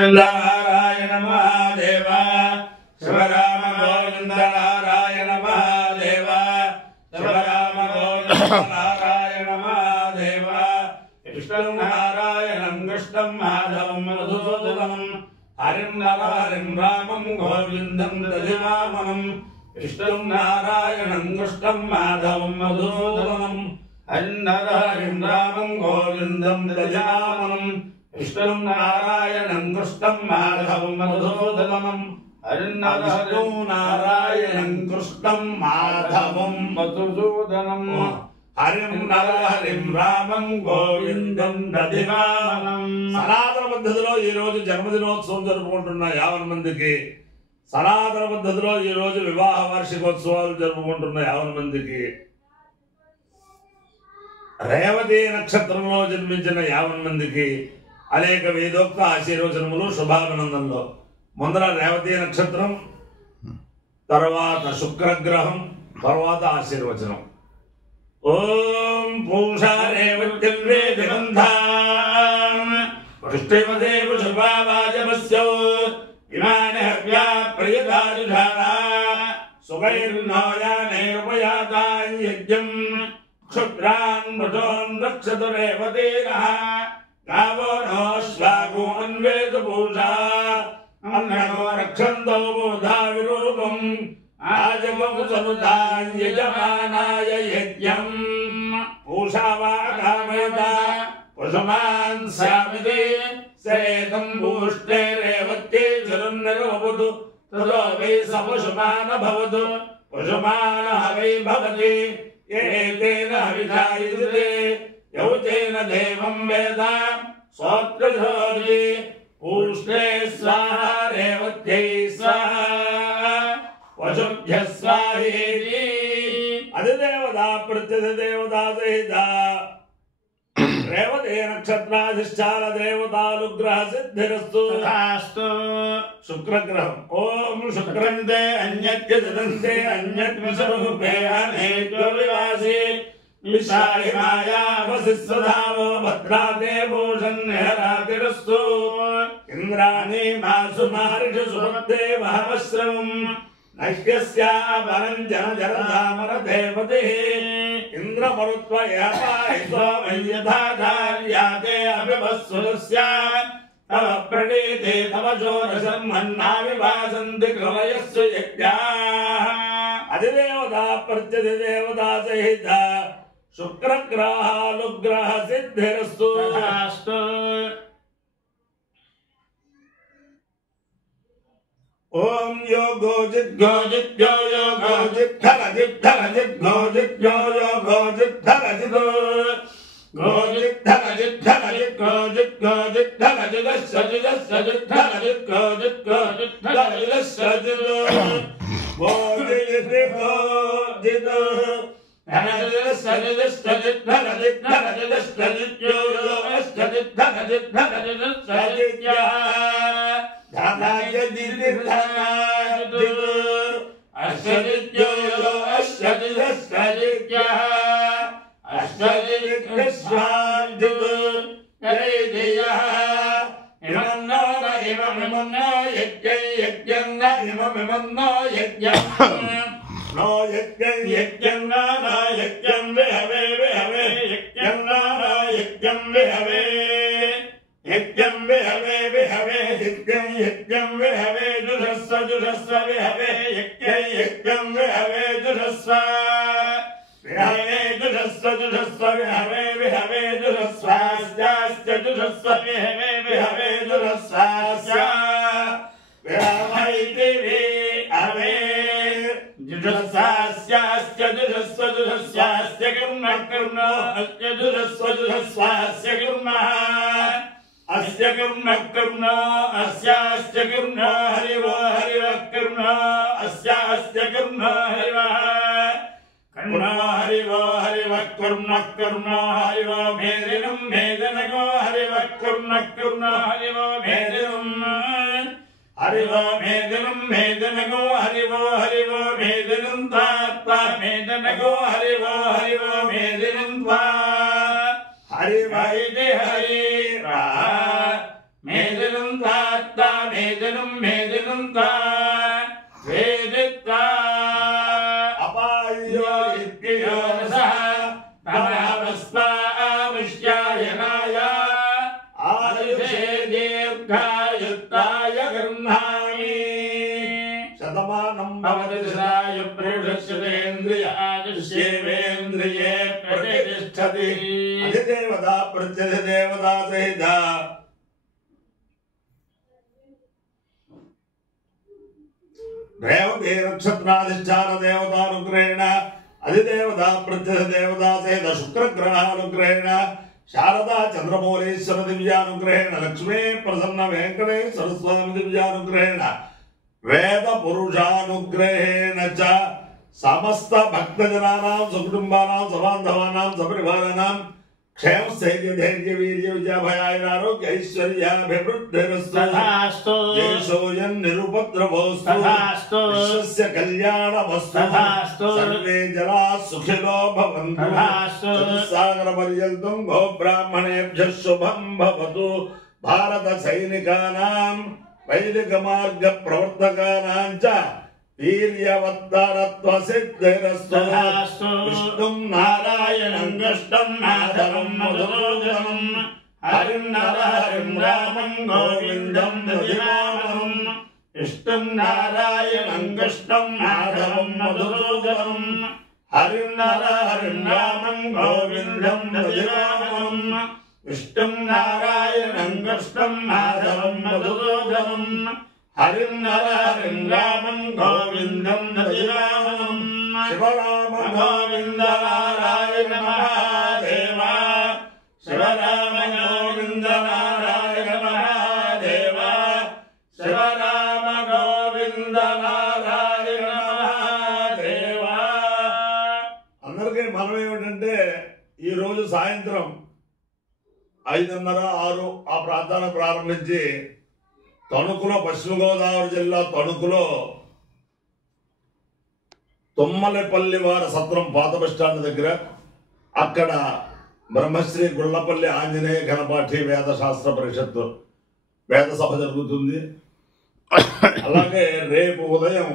नारायण महादेव शिवराम गोविंद नारायण महादेव शिवराम गोविंद नारायण महादेव कृष्णं नारायणं कृष्णं माधवं मधुसूदनं हरिं नरहरिं रामं गोविन्दं दधिवामनं कृष्णं नारायणं कृष्णं माधवं मधुसूदनं हरिं नरहरिं रामं गोविन्दं दधिवामनं कृष्णं नारायणं कृष्णं माधवं मधुसूदनं हरिं नारायणं कृष्णं माधवं मधुसूदनं हरिं नरहरिं रामं गोविंदं दधिवामनं సనాతన పద్ధతిలో ఈ రోజు జన్మదినోత్సవం జరుపుకుంటున్న 50 మందికి, సనాతన పద్ధతిలో ఈ రోజు వివాహ వార్షికోత్సవాలు జరుపుకుంటున్న 50 మందికి, రేవతి నక్షత్రంలో జన్మించిన 50 మందికి అనేక వేదోక్త ఆశీర్వచనములు శుభాభినందనలు. ముందర రేవతి నక్షత్రం, తర్వాత శుక్రగ్రహం, తర్వాత ఆశీర్వచనం. ఓం పూషా రేవత్యన్వేదిబంధాం వృష్టిపదే పుష్పావాజమస్యౌ ఇమాని హవ్యా ప్రియదాజుధారా సుగైర్నోయానైరుపయాతాం యజ్ఞం క్షుద్రాన్ మృజోన్ రక్షతు రేవతీనః गावो नोश्वागो अन्वेत पूषा अन्नो रक्षन्तो बोधा विरूपम् आजमकुसनुतां यजमानाय यज्ञम् पूषा वा कामयता पशुमान् स्यामिति सेतं पूष्टे रेवत्ये चिरन्निर्वभुतु ततो वै स पशुमान् भवतु पशुमानः वै भवति एतेन हविषा युज्यते यौतेन देवं वेद स्वोत्रजोति पूष्णे स्वाहा रेवत्यै स्वाहा वशुभ्यः स्वाहेति अधिदेवता प्रत्यधिदेवता सहित रेवती नक्षत्राधिष्ठान देवतानुग्रह सिद्धिरस्तु तथास्तु. शुक्रग्रहम् ओम शुक्रन्ते अन्यत् जदन्ते अन्यत् विषरूपे अनेको विवासी विशाली माया वसिस्वधावो भद्राते भूषण्यहरातिरस्तु. इंद्राणी मासु महर्षि सुमते महवश्रवम् नह्यस्या वरं जनजरधामर देवते इंद्रमरुत्वयपायस्वमय्यधाधार्याते अभिवस्वरस्या तव प्रणीते तव जोरशर्मन्नाविवासन्ति कृवयस्व यज्ञाः अधिदेवता प्रत्यधिदेवता सहित शुक्रग्रहानुग्रह सिद्धिरस्तु तथास्तु. ओम योगो जिद्गो योगो जिद्धर जिद्धर जिद्गो जिद्गो योगो जिद्धर जिद्गो गो जिद्धर जिद्धर जिद्गो जिद्गो जिद्धर जिदस्स जिदस्स जिद्धर जिद्गो जिद्गो जिद्धर जिदस्स जिद्गो गो जिद्गो जिद्गो जिदस्स जिदस्स जिद्धर जिद्धर जिदस्स जिद्गो जिदस्स जिद्धर जिद्धर जिदस्स जिद्गो धानाय दिर्धानाय दिगो अश्वदित्यो अश्वदिदस्सदित्यः अश्वदिकृष्णान् दिगो करेदियः इमन्नो न इममिमन्नो यज्ञं यज्ञं न इममिमन्नो यज्ञं नो यज्ञं यज्ञं न यज्ञं विहवे विहवे यज्ञं न यज्ञं विहवे यज्ञं विहवे विहवे यज्ञं यज्ञं विहवे जुषस्व जुषस्व विहवे यज्ञं यज्ञं विहवे जुषस्व विहवे जुषस्व जुषस्व विहवे विहवे जुषस्वास्यास्य जुषस्व विहवे विहवे जुषस्वास्य विहवैति विहवे जुषस्वास्यास्य जुषस्व जुषस्वास्य कर्मः कर्मो अस्य जुषस्व जुषस्वास्य कर्मः अस्य कर्मः कर्मो अस्यास्य कर्मो हरिवो हरिवः कर्मो अस्यास्य कर्मो हरिवः कर्मो हरिवो हरिवः कर्मः कर्मो हरिवो मेदिनं मेदनको हरिवः कर्मः कर्मो हरिवो मेदिनं हरिवो मेदिनं मेदनको हरिवो हरिवो मेदिनं तात्ता मेदनको हरिवो हरिवो मेदिनं त्वा हरिवैदे हरि मेदिनं तात्ता మేదినం మేదినం తా వేదిత్తా అపాయో ఇత్యోసః తమవస్వావిష్యాయనాయ ఆయుషే దీర్ఘాయుత్తాయ గృహ్ణామి శతమానం భవతి శతాయ పురుషస్యేంద్రియ ఆయుష్యేంద్రియే ప్రతిష్టతి అధిదేవతా ప్రత్యధిదేవతా సహిత రేవతే నక్షత్రాధిష్టాన దేవతానుగ్రహేణ అధిదేవతా ప్రత్యధిదేవతా సహిత శుక్రగ్రహానుగ్రహేణ శారదా చంద్రమౌళీశ్వర దివ్యానుగ్రహేణ లక్ష్మీ ప్రసన్న వెంకటేశ్వర స్వామి దివ్యానుగ్రహేణ వేద పురుషానుగ్రహేణ చ సమస్త భక్తజనానాం సుకుటుంబానాం సబాంధవానాం సపరివారానాం క్షేమ స్థైర్య ధైర్య వీర్య విజయాభయాయ ఆరోగ్య ఐశ్వర్యాభివృద్ధిరస్తు దేశోయం నిరుపద్రవోస్తు విశ్వస్య కళ్యాణమస్తు సర్వే జనా సుఖినో భవంతు సాగర పర్యంతం గో బ్రాహ్మణేభ్యః శుభం భవతు భారత సైనికానాం వైదిక మార్గ ప్రవర్తకానాం చ వీర్యవత్తరత్వ సిద్ధిరస్తు విష్ణుం నారాయణం కృష్ణం మాధవం మధుసూదనం హరిం నరహరిం రామం గోవిందం దధిమానం విష్ణుం నారాయణం కృష్ణం మాధవం మధుసూదనం హరిం నరహరిం రామం గోవిందం దధిమానం విష్ణుం నారాయణం కృష్ణం మాధవం మధుసూదనం హరిం నరహరిం రామం గోవిందం దధిమానం శివరామ గోవింద నారాయణ మహాదేవ శివరామ గోవింద నారాయణ మహాదేవ శివరామ గోవింద నారాయణ మహాదేవ. అందరికీ మనం ఏమిటంటే ఈరోజు సాయంత్రం 5:30, 6 ఆ ప్రాంతాన్ని ప్రారంభించి తణుకులో పశ్చిమ గోదావరి జిల్లా తణుకులో తుమ్మలపల్లి వారి సత్రం పాత బస్టాండ్ దగ్గర అక్కడ బ్రహ్మశ్రీ గుళ్ళపల్లి ఆంజనేయ గణపాఠి వేదశాస్త్ర పరిషత్తు వేద సభ జరుగుతుంది. అలాగే రేపు ఉదయం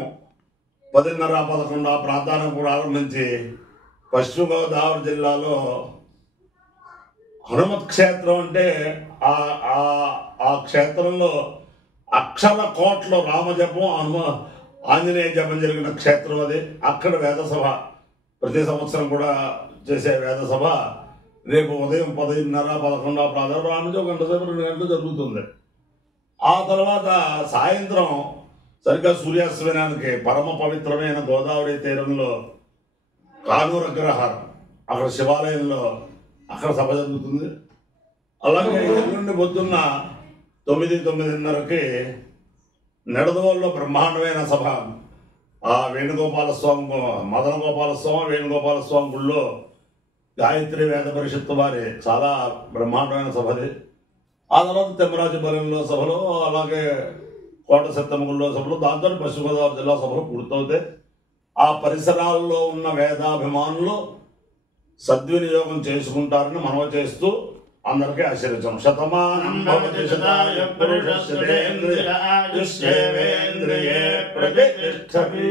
10:30, 11 ఆ ప్రాంతాన్ని ప్రారంభించి పశ్చిమ గోదావరి జిల్లాలో హనుమత్ క్షేత్రం అంటే ఆ క్షేత్రంలో అక్షర కోట్ల రామజపం ఆంజనేయ జపం జరిగిన క్షేత్రం అది. అక్కడ వేద సభ ప్రతి సంవత్సరం కూడా చేసే వేద సభ రేపు ఉదయం 10:30, 11 ప్రారంభించి 1 గంట సేపు 2 గంటలు జరుగుతుంది. ఆ తర్వాత సాయంత్రం సరిగ్గా సూర్యాస్తమయానికి పరమ పవిత్రమైన గోదావరి తీరంలో కానూరు అగ్రహారం అక్కడ శివాలయంలో అక్కడ సభ జరుగుతుంది. అలాగే ఎల్లుండి పొద్దున్న 9, 9:30కి నెడదవోలులో బ్రహ్మాండమైన సభ ఆ వేణుగోపాల స్వామి మదన గోపాల స్వామి వేణుగోపాల స్వామి గుళ్ళో గాయత్రి వేద పరిషత్తు వారి చాలా బ్రహ్మాండమైన సభది. ఆ తర్వాత తెమ్మరాజుపాలెంలో సభలో అలాగే కోట సత్తమ్మ గుళ్ళో సభలో దాంతో పశ్చిమ గోదావరి జిల్లా సభలో పూర్తవుతాయి. ఆ పరిసరాల్లో ఉన్న వేదాభిమానులు సద్వినియోగం చేసుకుంటారని మనవి చేస్తూ అందరికీ ఆశీర్వచనం. శతమానం భవతి శతాయ పురుషస్యేంద్రియ ఆయుష్యేంద్రియే ప్రతిష్టతి.